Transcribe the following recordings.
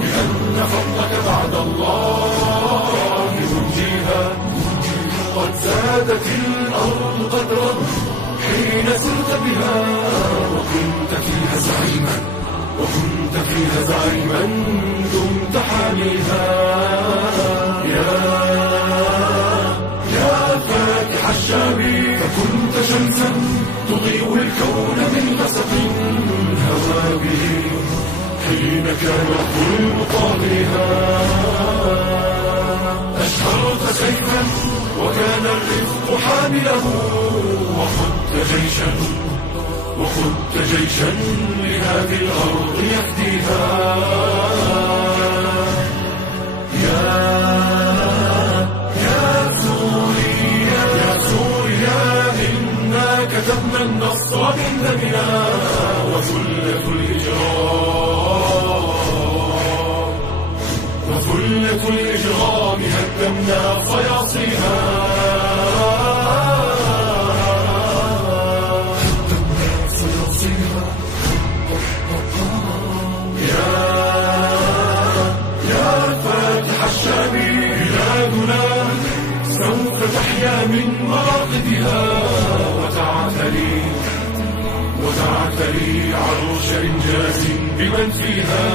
بأن فضلك بعد الله منجيها. قد زادت الأرض قدرا حين سرت بها، وكنت فيها زعيما دمت حاميها. يا فاتح الشام، فكنت شمسا تضيء الكون من غسق هوى به حين كان الظلم طاغيها. أشهرت سيفا وكان الرفق حامله، وخذت جيشا لهذه الأرض يفديها. يا سوريا إنا كتبنا النصر من دمنا، وثلة الإجرام هدمنا صياصيها. بلادنا سوف تحيا من مراقدها، وتعتلي عروش إنجاز بمن فيها.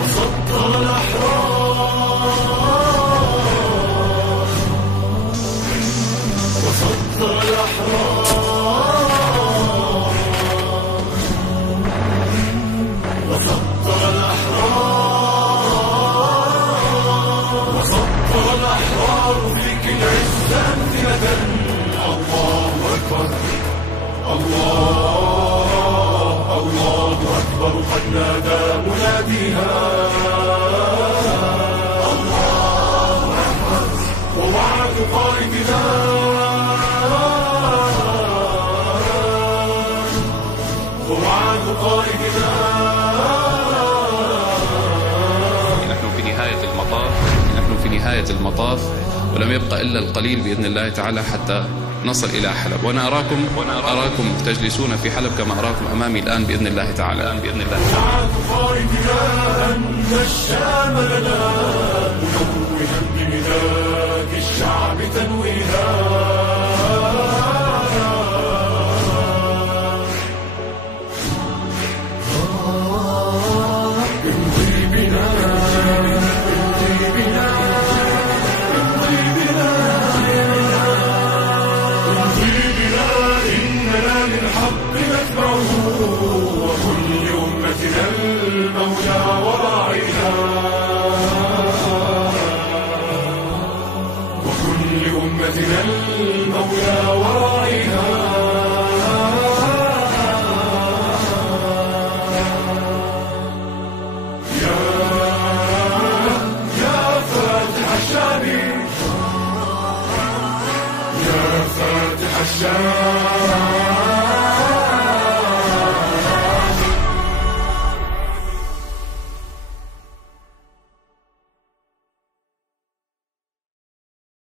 وسطر الأحرار فيك العز أمثلة. الله أكبر، الله أكبر، قد نادى مناديها. الله أكبر، ووعد قائدنا نحن في نهاية المطاف، ولم يبقى إلا القليل بإذن الله تعالى حتى نصل إلى حلب. وأنا أراكم تجلسون في حلب كما أراكم أمامي الآن بإذن الله تعالى. أن الشام لنا منوها بمداد الشعب تنويها. إننا للحق نتبعه